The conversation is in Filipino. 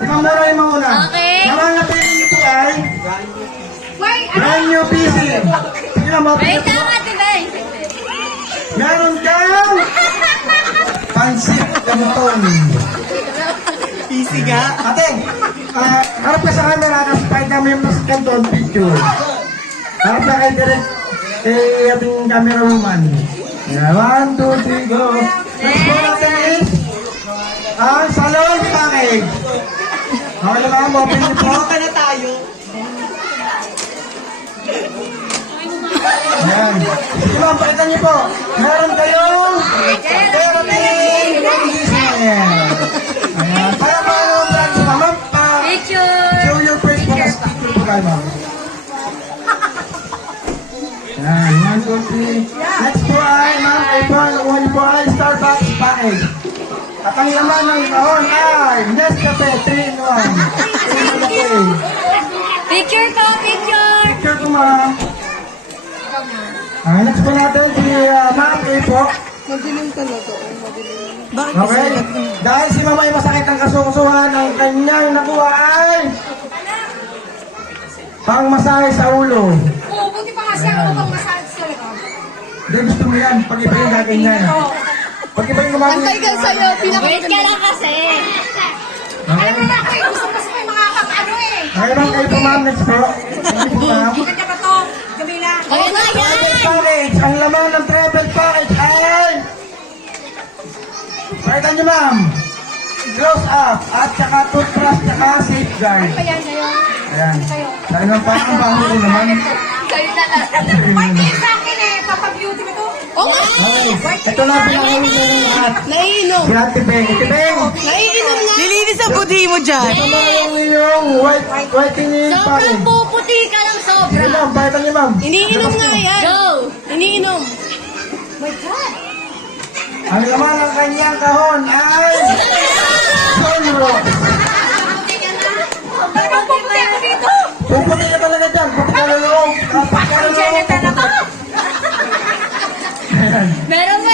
Mamura yung mauna. Okay. Naman na pili nito ay brand new PC. Sige lang, Wait mapili lang, po. Ate Bay. Meron kang pansit canton. PC nga. Ate, harap ka sa camera kasi kahit namin yung pansit canton picture. Harap na kay direct kay ating camera woman. Yeah, 1, 2, 3, go. Next po natin is ang salon package. Okay lang mo, pili po. Punta na tayo. Ayan. Sige ma'am, pakita niyo po. Meron kayong therapy conditioner. Ayan. Para pa yung brand sa ma'am. Picture. Show your face po. Tapos picture po kayo ma'am. Ayan. 1, 2, 3. Next po ay ma'am. Ay po, nakuha niyo po ay Starbucks package. At ang laman ng kahon ay Nescafe 3-in-1. 3-in-1. Picture po, picture. Picture ko ma'am. Next po natin si Ma'am A po. Madilim talaga. Madilim. Bakit Okay? Dahil si Mama ay masakit ang kasukusuhan, ang kanyang nakuha ay pangmasahe sa ulo. Oo, buti pa kasi ako pang massage sa'yo. Hindi gusto mo yan, pag iba yung gaganyan. Pag iba yung gumagawin. Antay ka sa'yo. Wait ka lang kasi. Okay? Ano na ako eh, gusto kasi may mga ano eh. Okay ma'am, kayo po ma'am, next po. Thank you po ma'am. Ganda ba to, Jamila? Ayun na Travel yan. package, ang laman ng travel package ay pakita niyo ma'am. Close up, at saka toothbrush, saka safeguard. Ayan, ngayon. Ayan. Dahil ng parang baho ko naman. Sa'yo na lang. Pwede sa akin eh, papabeauty ko to. Okay, ito na pinakawin na ng lahat. Naiinom. Si Ate Beng. Ate Beng! Naiinom na. Lilinis ang budhi mo dyan. Ito na yung whitening Sobrang package. puputi ka lang, Sige sobra. ma'am, pakita niyo ma'am. Iniinom nga yan. Go. Iniinom. My God. Ang laman ng kanyang kahon ay sunrock. Parang puputi ako dito. Puputi ka talaga dyan. Puputi ka na loob. Kapag ka na loob. Jennifer na to. Meron ba